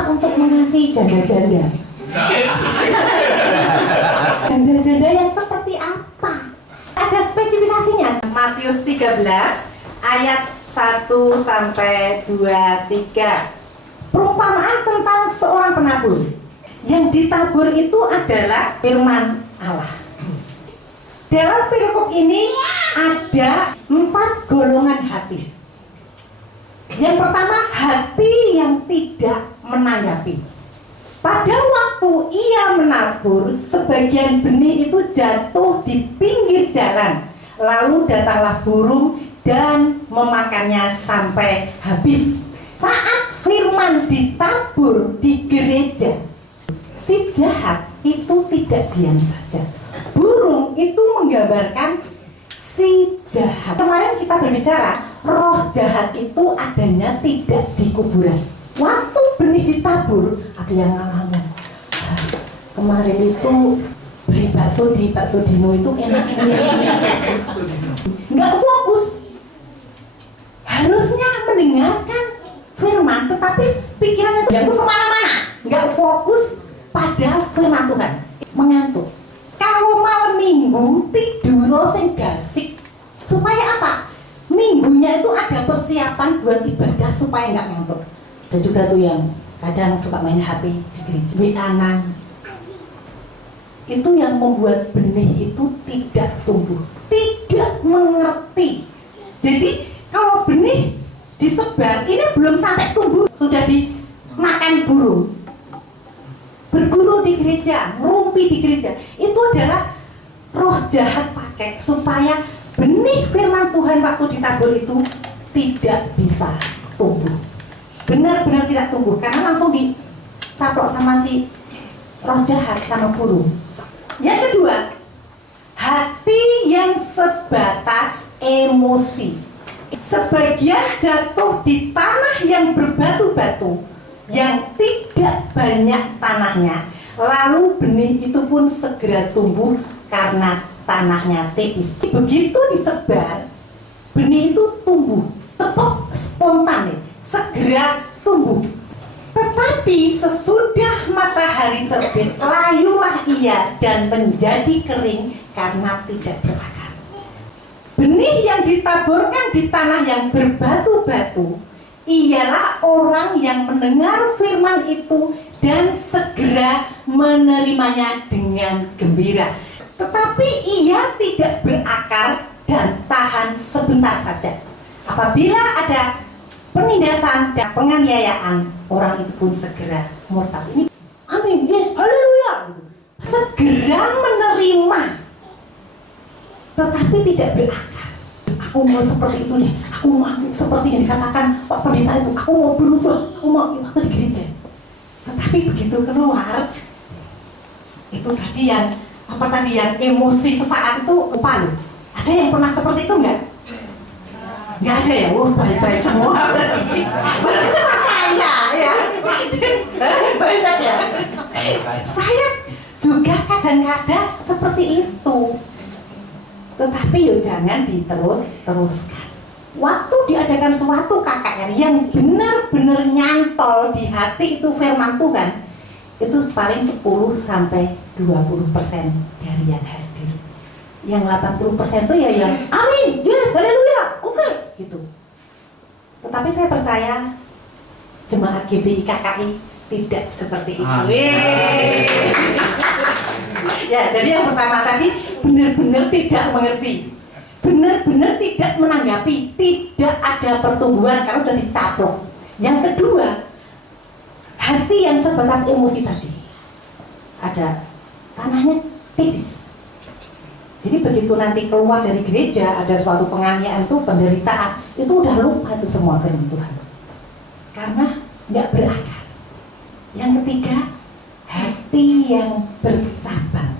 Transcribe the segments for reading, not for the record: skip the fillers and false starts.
berusaha untuk mengasihi janda-janda. Janda-janda yang seperti apa? Ada spesifikasinya. Matius 13 ayat 1 sampai 23. Perumpamaan tentang seorang penabur. Yang ditabur itu adalah firman Allah. Dalam perikop ini ada 4 golongan hati. Yang pertama, hati yang tidak menanggapi. Pada waktu ia menabur, sebagian benih itu jatuh di pinggir jalan. Lalu datanglah burung dan memakannya sampai habis. Saat firman ditabur di gereja, si jahat itu tidak diam saja. Burung itu menggambarkan si jahat. Kemarin kita berbicara, roh jahat itu adanya tidak di kuburan. Waktu benih ditabur, ada yang ngalamin. Kemarin itu beli bakso di Bakso Dino itu enak. Nggak fokus. Harusnya mendengarkan firman, tetapi pikirannya itu kemana-mana. Nggak fokus pada firman Tuhan. Mengantuk. Kalau malam minggu tidur sing gasik. Supaya apa? Minggunya itu ada persiapan buat ibadah supaya nggak ngantuk. Ada juga tuh yang kadang suka main HP di gereja, WA-an. Itu yang membuat benih itu tidak tumbuh, tidak mengerti. Jadi kalau benih disebar, ini belum sampai tumbuh, sudah dimakan burung. Berguru di gereja, merumpi di gereja, itu adalah roh jahat pakai supaya benih firman Tuhan waktu ditabur itu tidak bisa tumbuh. Benar-benar tidak tumbuh karena langsung dicaplok sama si roh jahat, sama burung. Yang kedua, hati yang sebatas emosi. Sebagian jatuh di tanah yang berbatu-batu, yang tidak banyak tanahnya. Lalu benih itu pun segera tumbuh karena tanahnya tipis. Begitu disebar, benih itu tumbuh, spontan nih, segera tumbuh. Tetapi sesudah matahari terbit, layulah ia dan menjadi kering karena tidak berakar. Benih yang ditaburkan di tanah yang berbatu-batu ialah orang yang mendengar firman itu dan segera menerimanya dengan gembira. Tetapi ia tidak berakar dan tahan sebentar saja. Apabila ada penindasan dan penganiayaan, orang itu pun segera murtad. Ini amin, yes, haleluya. Segera menerima, tetapi tidak berakar. Aku mau seperti itu nih, aku mau seperti yang dikatakan Pak Pendeta itu, aku mau berubah, aku mau waktu di gereja. Tetapi begitu keluar, itu tadi yang emosi sesaat itu lupa. Ada yang pernah seperti itu enggak? Nggak ada ya, baik-baik semua. Berarti cuma saya ya. Banyak ya. Saya juga kadang-kadang seperti itu. Tetapi jangan diteruskan. Waktu diadakan suatu KKR yang benar-benar nyantol di hati itu firman Tuhan, itu paling 10-20% dari yang hadir. Yang 80% itu ya yang amin, yes, haleluya, oke, gitu. Tetapi saya percaya jemaat GBI KKI tidak seperti itu. Ya, jadi yang pertama tadi benar-benar tidak mengerti, benar-benar tidak menanggapi, tidak ada pertumbuhan karena sudah dicaplok. Yang kedua, hati yang sebatas emosi tadi, ada tanahnya tipis. Jadi begitu nanti keluar dari gereja, ada suatu penganiayaan itu, penderitaan, itu udah lupa itu semua firman Tuhan. Karena nggak berakar. Yang ketiga, hati yang bercabang.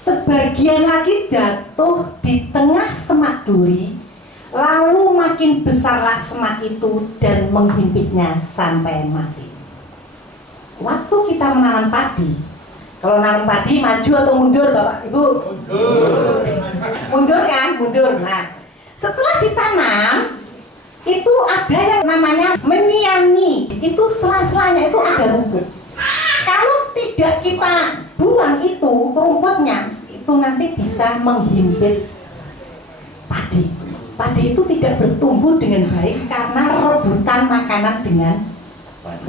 Sebagian lagi jatuh di tengah semak duri, lalu makin besarlah semak itu dan menghimpitnya sampai mati. Waktu kita menanam padi, kalau nanam padi maju atau mundur Bapak Ibu? Mundur. Mundur kan? Mundur. Nah, setelah ditanam itu ada yang namanya menyiangi. Itu sela-selanya itu ada rumput. Kalau tidak kita buang itu rumputnya, itu nanti bisa menghimpit padi. Padi itu tidak bertumbuh dengan baik karena rebutan makanan dengan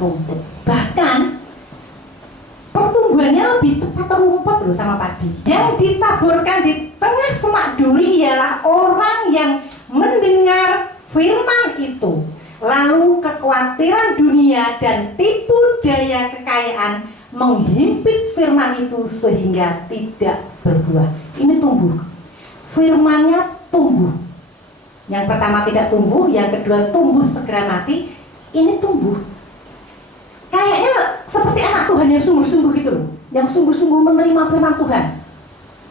rumput. Bahkan pertumbuhannya lebih cepat rumput loh sama padi. Yang ditaburkan di tengah semak duri ialah orang yang mendengar firman itu, lalu kekhawatiran dunia dan tipu daya kekayaan menghimpit firman itu sehingga tidak berbuah. Ini tumbuh. Firmannya tumbuh. Yang pertama tidak tumbuh, yang kedua tumbuh segera mati. Ini tumbuh. Kayaknya seperti anak Tuhan yang sungguh-sungguh gitu loh, yang sungguh-sungguh menerima firman Tuhan.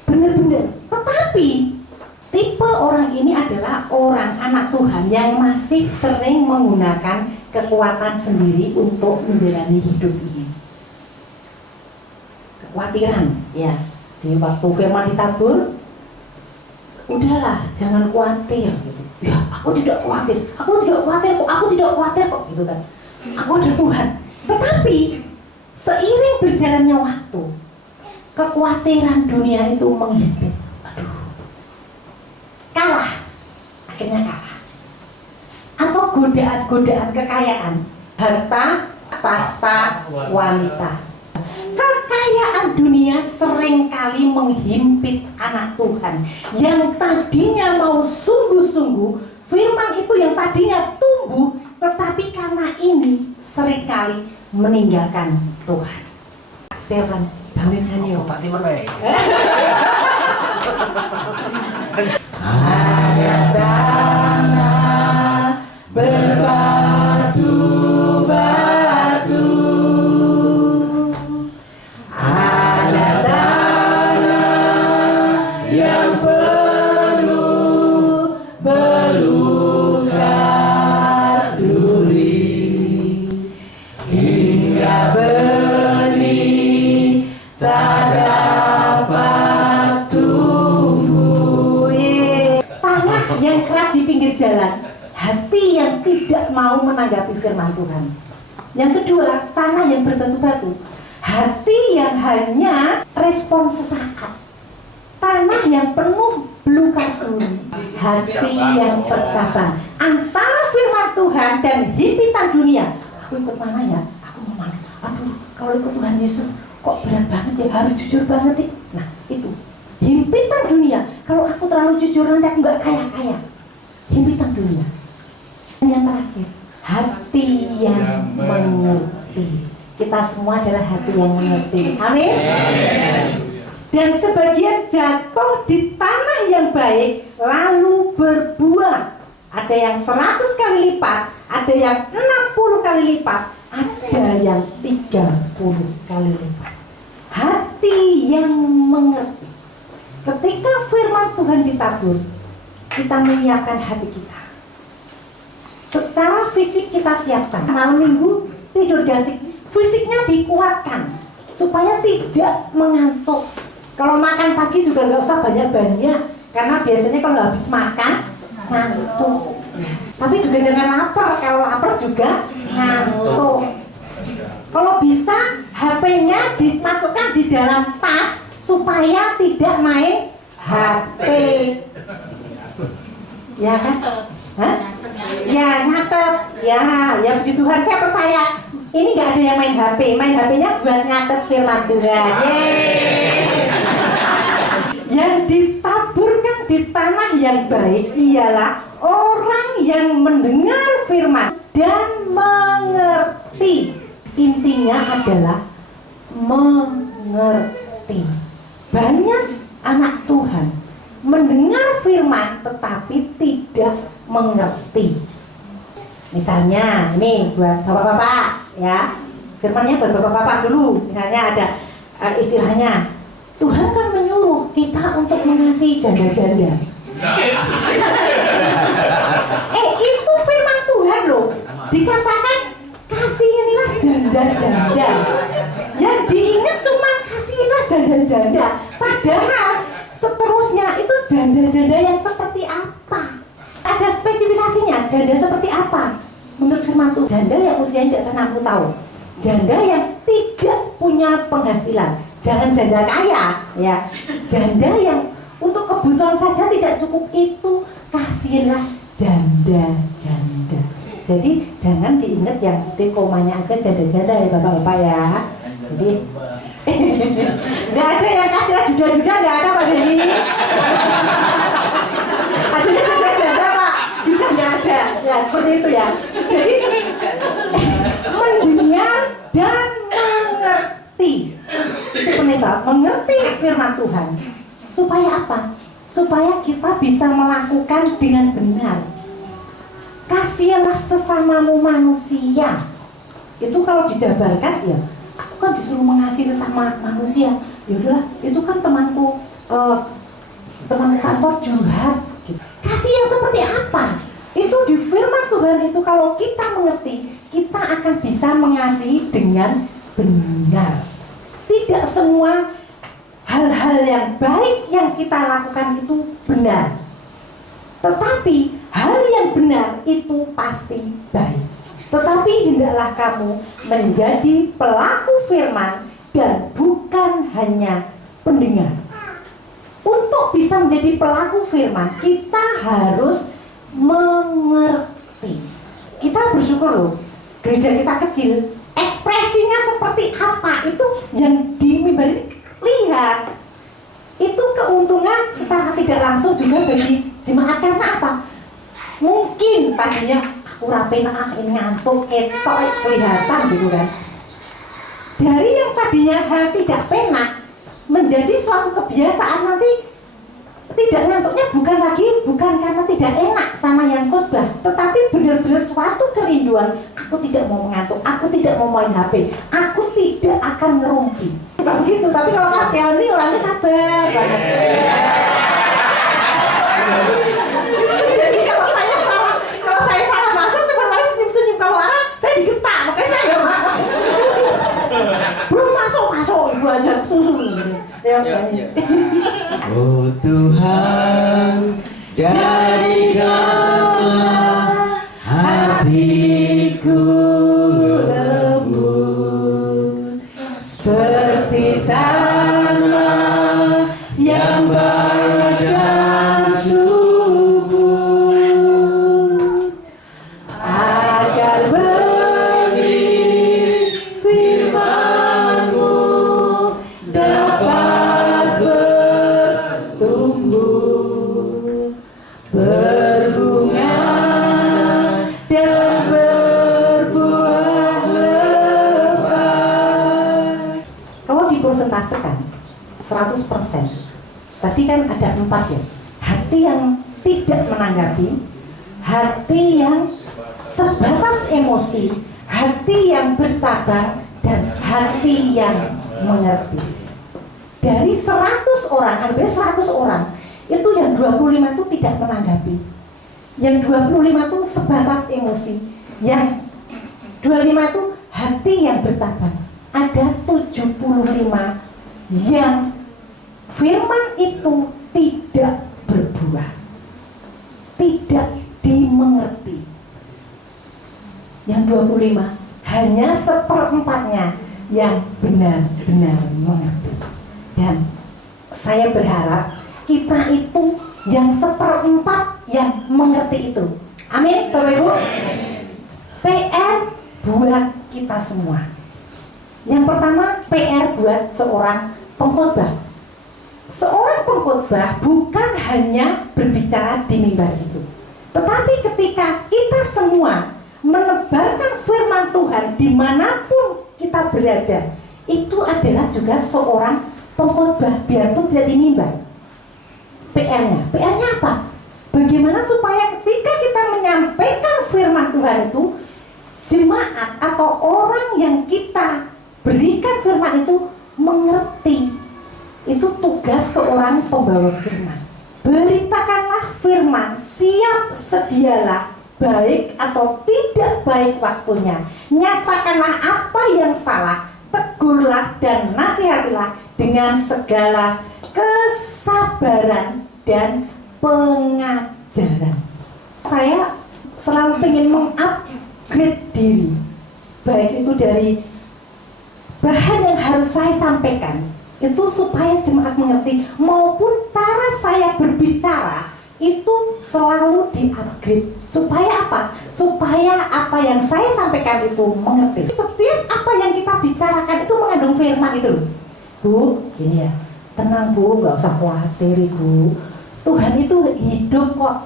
Benar-benar. Tetapi tipe orang ini adalah orang anak Tuhan yang masih sering menggunakan kekuatan sendiri untuk menjalani hidup ini. Kekhawatiran, ya. Di waktu firman ditabur, udahlah, jangan khawatir gitu. Ya, aku tidak khawatir kok gitu kan. Aku ada Tuhan. Tetapi seiring berjalannya waktu, kekhawatiran dunia itu menghimpit. Kalah, akhirnya kalah. Atau godaan-godaan kekayaan, harta, tahta, wanita. Kekayaan dunia seringkali menghimpit anak Tuhan yang tadinya mau sungguh-sungguh, firman itu yang tadinya tumbuh, tetapi karena ini seringkali meninggalkan Tuhan. Stefan, bawin nyanyi. Pak Timur baik. Ada tanah berbatu-batu, ada tanah yang penuh belukar duri, hingga benih tak dapat tumbuh. Tanah yang keras di pinggir jalan, hati yang tidak mau menanggapi firman Tuhan. Yang kedua, tanah yang berbatu-batu, hati yang hanya respon sesaat. Tanah yang penuh belukar duri, hati yang bercabang antara firman Tuhan dan himpitan dunia. Aku ikut mana ya? Aku mau mana? Aduh, kalau ikut Tuhan Yesus kok berat banget ya, harus jujur banget ya. Nah itu himpitan dunia. Kalau aku terlalu jujur nanti aku nggak kaya-kaya. Himpitan dunia. Yang terakhir, hati yang mengerti. Kita semua adalah hati yang mengerti. Amin. Dan sebagian jatuh di tanah yang baik lalu berbuah. Ada yang 100 kali lipat, ada yang 60 kali lipat, ada yang 30 kali lipat. Hati yang mengerti. Ketika firman Tuhan ditabur, kita menyiapkan hati kita. Secara fisik kita siapkan. Malam minggu tidur gasik, fisiknya dikuatkan supaya tidak mengantuk. Kalau makan pagi juga nggak usah banyak-banyak, karena biasanya kalau habis makan ngantuk. Tapi juga jangan lapar, kalau lapar juga ngantuk. Kalau bisa HP-nya dimasukkan di dalam tas supaya tidak main HP. Ya kan? Hah? Ya nyatet. Ya puji Tuhan, saya percaya ini nggak ada yang main HP. Main HP-nya buat nyatet firman Tuhan. Yang ditaburkan di tanah yang baik ialah orang yang mendengar firman dan mengerti. Intinya adalah mengerti. Banyak anak Tuhan mendengar firman tetapi tidak mengerti. Misalnya ini buat bapak-bapak ya, firmannya buat bapak-bapak dulu. Misalnya ada istilahnya, Tuhan kan menyuruh kita untuk mengasihi janda-janda. Itu firman Tuhan loh. Dikatakan kasihinilah janda-janda. Yang diingat cuma kasihilah janda-janda. Padahal seterusnya itu janda-janda yang seperti apa? Ada spesifikasinya, janda seperti apa? Menurut firman Tuhan, janda yang usianya tidak 60 tahun. janda yang tidak punya penghasilan. Jangan janda kaya, ya. Janda yang untuk kebutuhan saja tidak cukup, itu kasihinlah janda-janda. Jadi jangan diingat yang penting komanya aja janda-janda ya bapak-bapak ya. Jadi nggak ada yang kasihlah duda-duda, nggak ada Pak Denny. Adanya janda-janda Pak, duda nggak ada. Ya seperti itu ya. Jadi mendengar dan mengerti itu penting banget. Mengerti firman Tuhan supaya apa? Supaya kita bisa melakukan dengan benar. Kasihilah sesamamu manusia. Itu kalau dijabarkan ya, aku kan disuruh mengasihi sesama manusia. Ya udahlah, itu kan temanku teman kantor curhat. Kasih yang seperti apa? Itu di firman Tuhan itu kalau kita mengerti, kita akan bisa mengasihi dengan benar. Tidak semua hal-hal yang baik yang kita lakukan itu benar. Tetapi hal yang benar itu pasti baik. Tetapi hendaklah kamu menjadi pelaku firman dan bukan hanya pendengar. Untuk bisa menjadi pelaku firman, kita harus mengerti. Kita bersyukur loh, gereja kita kecil, ekspresinya seperti apa itu yang di mimbar ini lihat. Itu keuntungan secara tidak langsung juga bagi jemaat. Karena apa? Mungkin tadinya aku rapi ini ngantuk, ketok kelihatan gitu kan. Dari yang tadinya hal tidak penak menjadi suatu kebiasaan, nanti tidak ngantuknya bukan karena tidak enak sama yang khotbah, tetapi benar-benar suatu kerinduan. Aku tidak mau mengantuk, aku tidak mau main HP, aku tidak akan ngerumpi. Tidak begitu, tapi kalau Mas Keoni orangnya sabar banget. Jadi kalau saya salah masuk cuma paling senyum-senyum, kalau arah saya digetak, makanya saya nggak mau. Belum masuk ibu aja susul gitu. Ya. Oh Tuhan, jadikanlah hatiku lembut seperti tanah yang baru dan subur, agar benih firman-Mu dapat bertumbuh, berbunga dan berbuah lebat. Kalau dipresentasekan 100%, tadi kan ada 4 ya. Hati yang tidak menanggapi, hati yang sebatas emosi, hati yang bercabang, dan hati yang mengerti. Dari 100 orang, hampir 100 orang, itu yang 25 itu tidak menanggapi, yang 25 itu sebatas emosi, yang 25 itu hati yang bercabang. Ada 75 yang firman itu tidak berbuah, tidak dimengerti. Yang 25 hanya 1/4-nya yang benar-benar mengerti. Dan saya berharap kita itu yang 1/4 yang mengerti itu. Amin, Bapak Ibu. PR buat kita semua. Yang pertama, PR buat seorang pengkhotbah. Seorang pengkhotbah bukan hanya berbicara di mimbar itu, tetapi ketika kita semua menebarkan firman Tuhan dimanapun kita berada, itu adalah juga seorang pengkhotbah, biarpun tidak di mimbar. PR-nya apa? Bagaimana supaya ketika kita menyampaikan firman Tuhan itu, jemaat atau orang yang kita berikan firman itu mengerti. Itu tugas seorang pembawa firman. Beritakanlah firman, siap sedialah, baik atau tidak baik waktunya. Nyatakanlah apa yang salah, tegurlah dan nasihatilah dengan segala kesabaran dan pengajaran. Saya selalu ingin mengupgrade diri, baik itu dari bahan yang harus saya sampaikan itu supaya jemaat mengerti, maupun cara saya berbicara itu selalu di-upgrade. Supaya apa? Supaya apa yang saya sampaikan itu mengerti. Setiap apa yang kita bicarakan itu mengandung firman itu loh. Bu, gini ya, tenang Bu, nggak usah khawatir Bu, Tuhan itu hidup kok.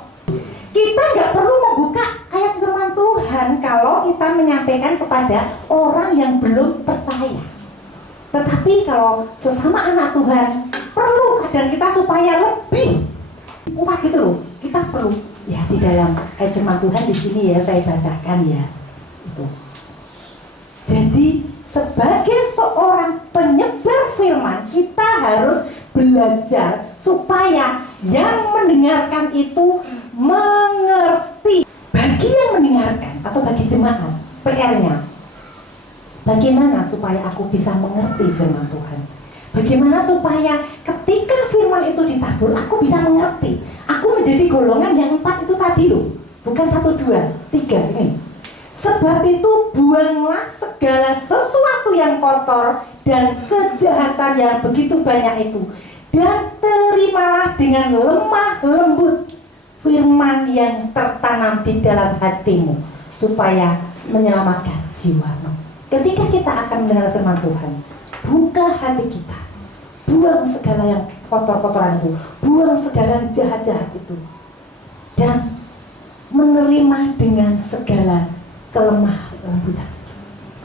Kita nggak perlu membuka ayat firman Tuhan kalau kita menyampaikan kepada orang yang belum percaya. Tetapi kalau sesama anak Tuhan, perlu kadang kita supaya lebih kuat gitu loh. Kita perlu ya di dalam ayat firman Tuhan di sini ya saya bacakan ya. Itu. Jadi sebagai seorang penyebar firman, kita harus belajar supaya yang mendengarkan itu mengerti. Bagi yang mendengarkan atau bagi jemaat, PR-nya bagaimana supaya aku bisa mengerti firman Tuhan? Bagaimana supaya ketika firman itu ditabur, aku bisa mengerti? Aku menjadi golongan yang 4 itu tadi loh, bukan 1, 2, 3 ini. Sebab itu buanglah segala sesuatu yang kotor dan kejahatan yang begitu banyak itu, dan terimalah dengan lemah lembut firman yang tertanam di dalam hatimu, supaya menyelamatkan jiwamu. Ketika kita akan mendengar firman Tuhan, buka hati kita, buang segala yang kotor-kotoran itu, buang segala yang jahat-jahat itu, dan menerima dengan segala kelemah lembutan.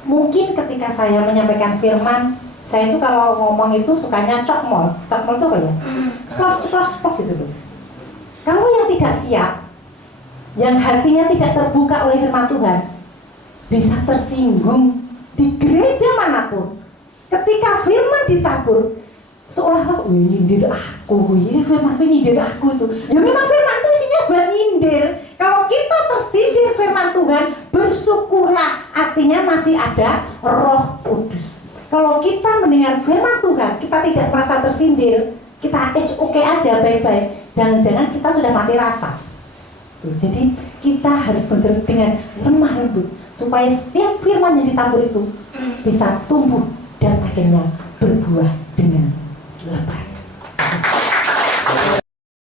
Mungkin ketika saya menyampaikan firman, saya itu kalau ngomong itu sukanya cokmol. Cokmol itu apa ya? Plos gitu loh. Kalau yang tidak siap, yang hatinya tidak terbuka oleh firman Tuhan, bisa tersinggung di gereja manapun. Ketika firman ditabur, seolah-olah nyindir aku, ini firman nyindir aku itu. Ya memang firman itu isinya buat nyindir. Kalau kita tersindir firman Tuhan, bersyukurlah, artinya masih ada Roh Kudus. Kalau kita mendengar firman Tuhan, kita tidak merasa tersindir, kita oke aja, baik-baik. Jangan-jangan kita sudah mati rasa. Tuh, jadi kita harus benar dengan lemah lembut, supaya setiap firman yang ditabur itu bisa tumbuh dan akhirnya berbuah dengan lebat.